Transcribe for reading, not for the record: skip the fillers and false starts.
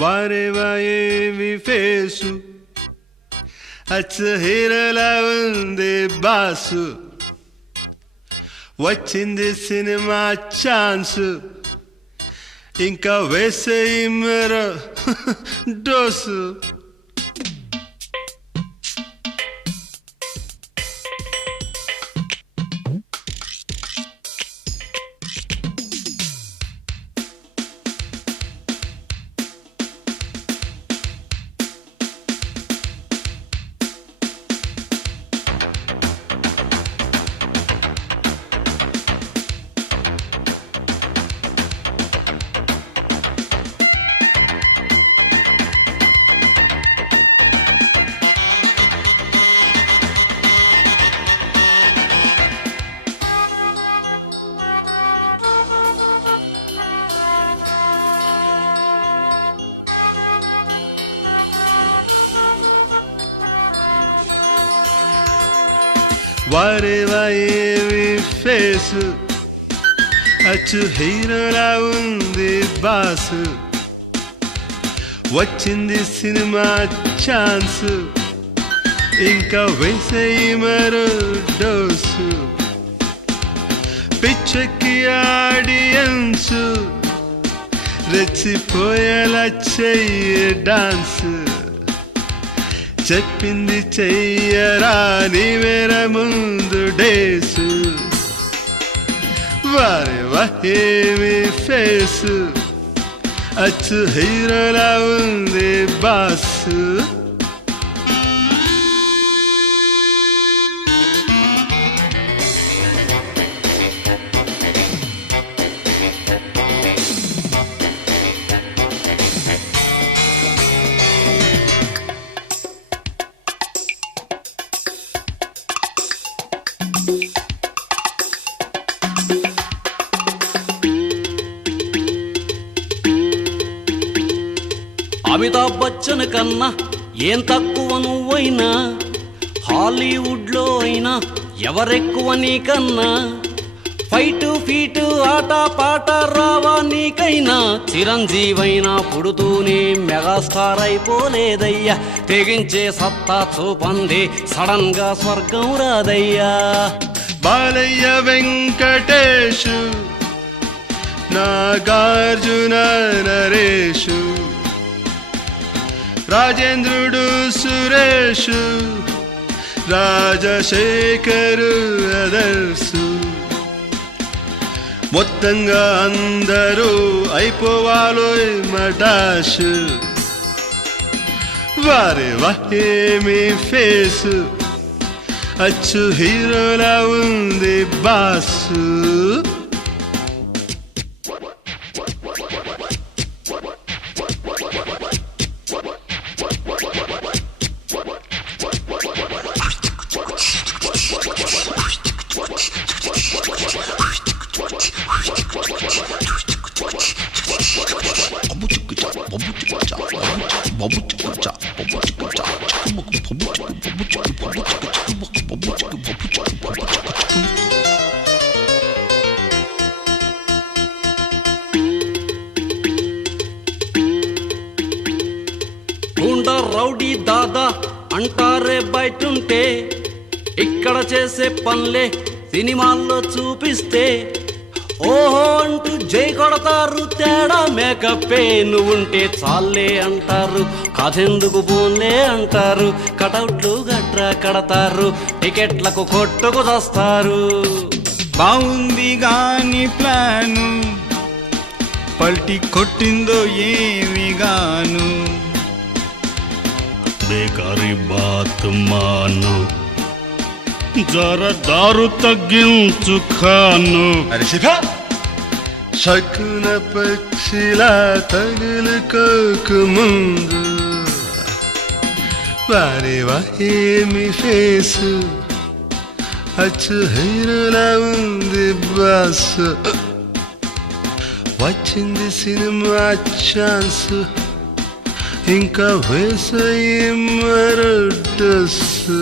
వారేవా ఏమి ఫేసు అచ్చ హీరోలా ఉంది బాసు వచ్చింది సినిమా ఛాన్స్ ఇంకా వేసేయి మరో డోసు వారేవా ఏమి ఫేసు అచ్చు హీరోలా ఉంది బాసు వచ్చింది సినిమా ఛాన్స్ ఇంకా వేసేయి మరో డోసు పిచ్చకి ఆడియన్స్ రెచ్చిపోయేలా చెయ్యి డాన్స్ చెప్పింది చెయ్యరా నీవేర ముందు డేసు వారేవా ఏమి ఫేసు అచ్చు హీరోలా ఉంది బాసు అమితాబ్ బచ్చన్ కన్నా ఏం తక్కువ నువ్వైనా హాలీవుడ్లో అయినా ఎవరెక్కువ నీకన్నా ఫైటు ఫీటు ఆట పాట రావా నీకైనా చిరంజీవైనా పుడుతూనే మెగాస్టార్ అయిపోలేదయ్యా తెగించే సత్తా చూపంది సడన్ గా స్వర్గం రాదయ్యా బాలయ్య వెంకటేషు నాగార్జున నరేషు రాజేంద్రుడు సురేషు రాజశేఖరు అదర్సు మొత్తంగా అందరూ అయిపోవాలో మటాషు వారేవా ఏమి ఫేసు అచ్చు హీరోలా ఉంది బాసు గుండా రౌడీ దాదా అంటారే బయటుంటే ఇక్కడ చేసే పనులే సినిమాల్లో చూపిస్తే ఓహో అంటూ జై కొడతారు తేడా మేకప్పే నువ్వుంటే చాలే అంటారు కథెందుకు పోన్లే అంటారు కటౌట్లు గట్రా కడతారు టికెట్లకు కొట్టుకు వస్తారు బాగుంది గాని ప్లాను పల్టీ కొట్టిందో ఏమి గాను బేకారీ బాత్ మాను జర దారు తగ్గించు ఖాను శకున పక్షిలా తగులుకోకు ముందు వారేవా ఏమి ఫేసు అచ్చు హీరోలా ఉంది బాసు వచ్చింది సినిమా ఛాన్స్ ఇంకా వేసయి మరో డోసు